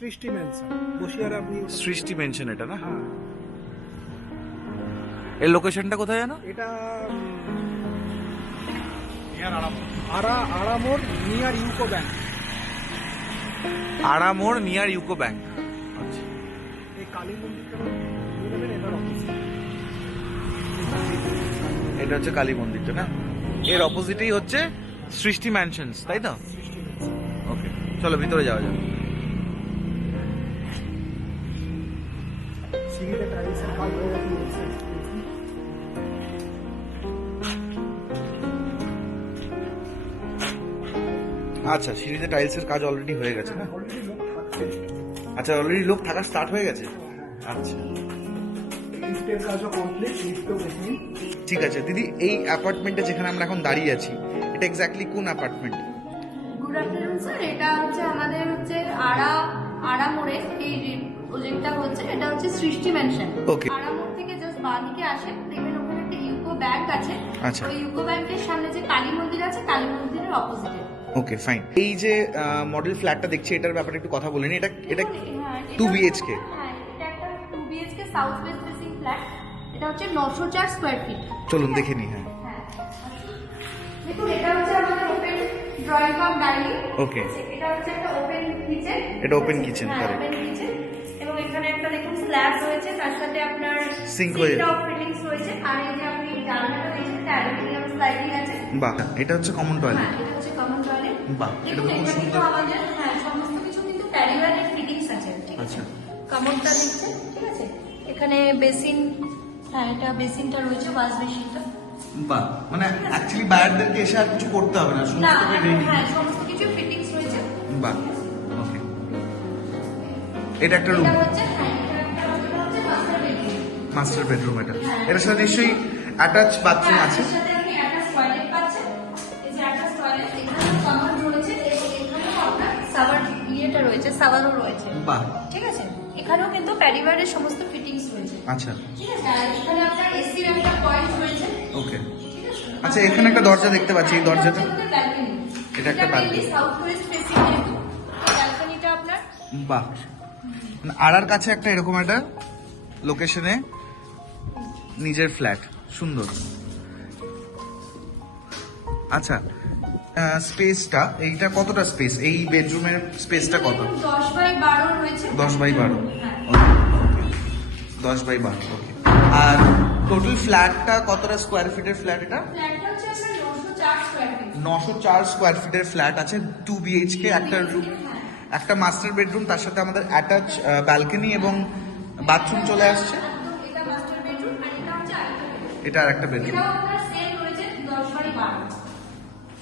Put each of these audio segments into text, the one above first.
সৃষ্টি মেনশন বসিয়ারা আপনি সৃষ্টি মেনশন এটা না? হ্যাঁ এর লোকেশনটা কোথায় জানো? এটা আড়ামোড় নিয়ার ইউকো ব্যাংক। আড়ামোড় নিয়ার ইউকো ব্যাংক। আচ্ছা, এই কালী মন্দিরটা নিয়ে নেবেন, এটার অফিস। এটা হচ্ছে কালী মন্দিরটা না? এর অপোজিটেই হচ্ছে সৃষ্টি ম্যানশনস, তাই তো? ওকে, চলো ভিতরে যাওয়া যাক। সিঁড়িতে টাইলসের কাজ হয়ে গেছে। আচ্ছা, সিঁড়িতে টাইলসের কাজ অলরেডি হয়ে গেছে না? আচ্ছা, অলরেডি লোক থাকা স্টার্ট হয়ে গেছে। আচ্ছা, লিফটের কাজও কমপ্লিট, লিফটও দেখুন। ঠিক আছে দিদি, এই অ্যাপার্টমেন্টে যেখানে আমরা এখন দাঁড়িয়ে আছি, এটা এক্স্যাক্টলি কোন অ্যাপার্টমেন্ট? গুড আফটারনুন স্যার, এটা হচ্ছে আমাদের হচ্ছে আড়ামোড়ে এই প্রজেক্টটা হচ্ছে, এটা হচ্ছে সৃষ্টি মেনশন। Okay. আড়ামোড় থেকে জাস্ট বাঁদিকে আসে, দেখবেন ওখানে একটা ইউকো ব্যাংক আছে। আচ্ছা। ওই ইউকো ব্যাংকের সামনে যে কালী মন্দির আছে, কালী মন্দিরের অপোজিটে। ওকে, ফাইন। এই যে মডেল ফ্ল্যাটটা দেখছি, এটার ব্যাপারে একটু কথা বলেন। এটা এটা হ্যাঁ, 2 BHK? হ্যাঁ, এটা একটা 2 BHK south West facing flat. এটা হচ্ছে 904 স্কয়ার ফিট। চলুন দেখে নিই। হ্যাঁ, হ্যাঁ, দেখুন এটা হচ্ছে আমাদের ওপেন ড্রয়িং কাম ডাইনিং। ওকে। এটা হচ্ছে একটা ওপেন কিচেন। এটা ওপেন কিচেন, হ্যাঁ, কারেক্ট। Open kitchen. এবং এখানে একটা দেখুন স্ল্যাব রয়েছে, তার সাথে আপনার Sink হয়ে- অফ ফিটিংস রয়েছে। আর এই যে আপনি জানলাটা দেখছেন, এটা অ্যালুমিনিয়াম স্লাইডিং আছে। বাহ, এটা হচ্ছে কমন টয়লেট। হ্যাঁ, এটা হচ্ছে কমন টয়লেট। বাহ, এটা তো খুব এখানে কিন্তু সুন্দর। আমাদের হ্যাঁ সমস্ত কিছু কিন্তু প্যারিওয়ারের ফিটিংস আছে, ঠিক আছে? আচ্ছা। কমনটা দেখতে, ঠিক আছে? এখানে বেসিন, হ্যাঁ এটা বেসিনটা রয়েছে, ওয়াশ বেসিনটা। বাহ, মানে অ্যাকচুয়ালি বায়ারদেরকে এসে আর কিছু করতে হবে না, না, সমস্ত কিছু রেডি। হ্যাঁ সমস্ত কিছু ফিটিংস রয়েছে। বাহ, ওকে। এটা একটা রুম, এটা হচ্ছে হ্যাঁ, এটা হচ্ছে মাস্টার বেডরুম। Master bedroom. এটা এটার সাথে নিশ্চয়ই অ্যাটাচ বাথরুম আছে। এর সাথে আপনি অ্যাটাচ টয়লেট পাচ্ছেন। এই যে অ্যাটাচ টয়লেট, এখানে কমন রয়েছে, এখানেও আপনার সাওয়ার ইয়েটা রয়েছে, সাওয়ারও রয়েছে। বাহ, ঠিক আছে? এখানেও কিন্তু প্যারিওয়ারের সমস্ত ফিটিংস রয়েছে। আচ্ছা, ঠিক আছে? আর এখানে আপনার এসি এর একটা পয়েন্ট রয়েছে। ওকে। ঠিক আছে? আচ্ছা, এখানে একটা দরজা দেখতে পাচ্ছি, এই দরজাটা? ব্যালকনি। এটা একটা balcony। সাউথ ওয়েস্ট ফেসিং যেহেতু, ব্যালকনিটা আপনার বাহ, আড়ার কাছে একটা এরকম একটা লোকেশনে নিজের ফ্ল্যাট, সুন্দর। আচ্ছা, স্পেসটা এইটা কতটা স্পেস? এই বেডরুমের স্পেসটা কত? 10/12 রয়েছে। 10/12। হ্যাঁ। 10/12, ওকে। আর টোটাল ফ্ল্যাটটা কতটা স্কোয়ার ফিটের ফ্ল্যাট এটা? ফ্ল্যাটটা হচ্ছে আপনার 904 স্কয়ার ফিট। 904 স্কোয়ার ফিটের ফ্ল্যাট আছে, 2 BHK, একটা রুম, একটা মাস্টার বেডরুম, তার সাথে আমাদের অ্যাটাচ ব্যালকনি এবং বাথরুম চলে আসছে। এটা মাস্টার বেডরুম, আর এটা হচ্ছে আরেকটা bedroom। এটা আর একটা বেডরুম। এটাও আপনার সেম রয়েছে 10/12।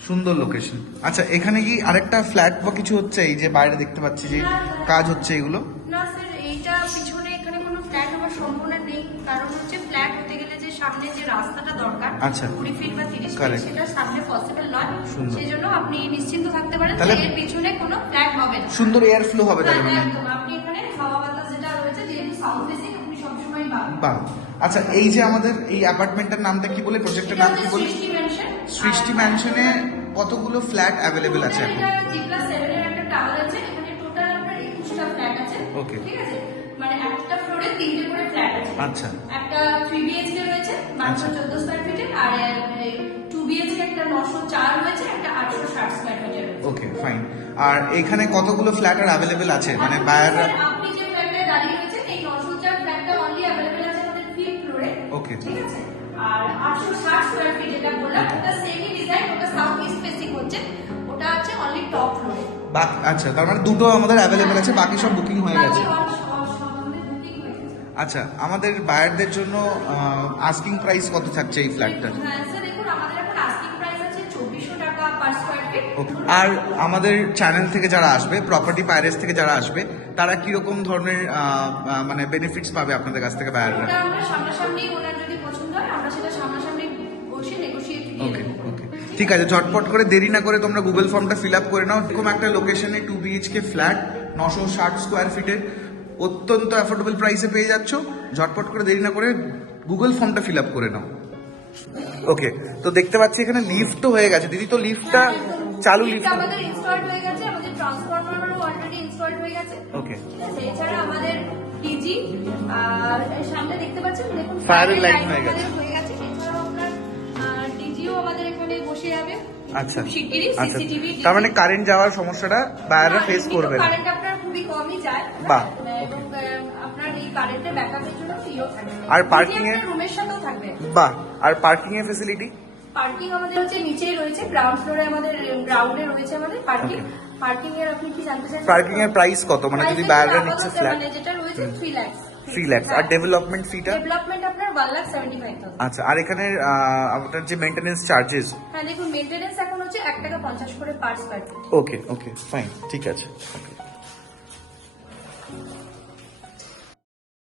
সুন্দর লোকেশন। আচ্ছা, এখানে কি আরেকটা ফ্ল্যাট বা কিছু হচ্ছে? এই যে বাইরে দেখতে পাচ্ছি যে কাজ হচ্ছে, এগুলো? না স্যার, এইটা পিছনে এখানে কোনো ফ্ল্যাট হওয়ার সম্ভাবনা নেই, কারণ হচ্ছে ফ্ল্যাট হতে গেলে যে সামনে যে রাস্তাটা দরকার, আচ্ছা। 20 ফিট বা 30 ফিট, Correct. সেটা সামনে পসিবল নয়। সুন্দর। সেই জন্য আপনি নিশ্চিন্ত থাকতে পারেন যে তাহলে- এর পিছনে কোনো ফ্ল্যাট হবে না। সুন্দর এয়ার ফ্লো হবে তাহলে, হ্যাঁ, মানে? একদম। আপনি এখানে হাওয়া বাতাস যেটা রয়েছে, যেহেতু সাউথ ফেসিং, আপনি সবসময় পাবেন। বাহ। আচ্ছা, এই যে আমাদের এই অ্যাপার্টমেন্টের নামটা কি বলে, প্রজেক্টের নাম কি বলে? সৃষ্টি মেনশন। সৃষ্টি ম্যানশনে কতগুলো ফ্ল্যাট অ্যাভেলেবেল আছে এখন? এটা G+7 এর একটা টাওয়ার আছে, এখানে টোটাল আপনার 21টা ফ্ল্যাট আছে। Okay. ঠিক আছে? মানে একটা ফ্লোরে 3টে করে ফ্ল্যাট আছে। আচ্ছা, একটা 3 BHK রয়েছে, আচ্ছা। 14 স্কয়ার ফিটের, আর 2 BHK একটা 904 রয়েছে, একটা 860 স্কয়ার ফিটের রয়েছে। ওকে, ফাইন। আর এখানে কতগুলো ফ্ল্যাট আর অ্যাভেলেবেল আছে, মানে বায়াররা? স্যার, আপনি যে ফ্ল্যাটে দাঁড়িয়ে রয়েছেন, এই 904 ফ্ল্যাটটা অনলি अवेलेबल আছে আমাদের 5th ফ্লোরে। Okay. ঠিক আছে? আর 860 স্কয়ার ফিট যেটা বললাম, ওটা সেমই ডিজাইন, ওটা সাউথ ইস্ট ফেসিং হচ্ছে, ওটা আছে অনলি টপ ফ্লোরে। আচ্ছা, তার মানে দুটো আমাদের অ্যাভেলেবল আছে, বাকি সব বুকিং হয়ে গেছে। আচ্ছা, আমাদের বায়ারদের জন্য আস্কিং প্রাইস কত থাকছে এই ফ্ল্যাটটার? হ্যাঁ স্যার, দেখুন আমাদের এখন আস্কিং প্রাইস আছে 2400 টাকা পার স্কয়ার ফিট। ওকে। আর আমাদের চ্যানেল থেকে যারা আসবে, প্রপার্টি পাইরেটস থেকে যারা আসবে, তারা কিরকম ধরনের মানে বেনিফিটস পাবে আপনাদের কাছ থেকে বায়াররা? ওটা আমরা সামনাসামনি, ওনার যদি পছন্দ হয় আমরা সেটা সামনাসামনি বসে নেগোশিয়েট দিয়ে ওকে, দেবো। ওকে, ঠিক আছে। ঝটপট করে, দেরি না করে তোমরা গুগল ফর্মটা ফিল আপ করে নাও। এরকম একটা লোকেশনে 2 BHK ফ্ল্যাট 960 স্কোয়ার ফিটের অত্যন্ত অ্যাফোর্ডেবল প্রাইসে পেয়ে যাচ্ছ। ঝটপট করে, দেরি না করে গুগল ফর্মটা ফিল আপ করে নাও। ওকে, তো দেখতে পাচ্ছি এখানে লিফটও হয়ে গেছে। দিদি, তো লিফটটা চালু? লিফট আমাদের ইনস্টলড হয়ে গেছে, আমাদের ট্রান্সফরমারও অলরেডি ইনস্টলড হয়ে গেছে। আছে। ওকে। ঠিক আছে, এছাড়া আমাদের টিজি আর এর সামনে দেখতে পাচ্ছেন, দেখুন Fire এর light লাইট হয়ে গেছে। হয়ে গেছে। এছাড়াও আপনার টিজিও আমাদের এখানে বসে যাবে আচ্ছা খুব শিগগিরই, আচ্ছা, সিসিটিভি। তার মানে কারেন্ট যাওয়ার সমস্যাটা বায়াররা ফেস করবে না। কারেন্ট আপনার খুবই কমই যায়। বাহ। এবং আপনার এই কারেন্টের ব্যাকআপের জন্য ফ্রিও থাকবে। আর parking এর? রুমের সাথেও থাকবে। বাহ, আর পার্কিং এর ফেসিলিটি? পার্কিং আমাদের হচ্ছে নিচেই রয়েছে, গ্রাউন্ড ফ্লোরে আমাদের, গ্রাউন্ডে রয়েছে আমাদের পার্কিং। Okay. পার্কিং এর আপনি কি জানতে চান? পার্কিং এর প্রাইস কত, মানে যদি বায়াররা নিচ্ছে ফ্ল্যাট? মানে যেটা রয়েছে 3 লাখ। 3 লাখ। আর ডেভেলপমেন্ট ফিটা? ডেভেলপমেন্ট আপনার 1,75,000। আচ্ছা, আর এখানে আপনার যে মেইনটেনেন্স চার্জেস? হ্যাঁ দেখুন, মেইনটেনেন্স এখন হচ্ছে 1 টাকা 50 করে পার স্কয়ার ফিট। ওকে ওকে, ফাইন, ঠিক আছে। Okay.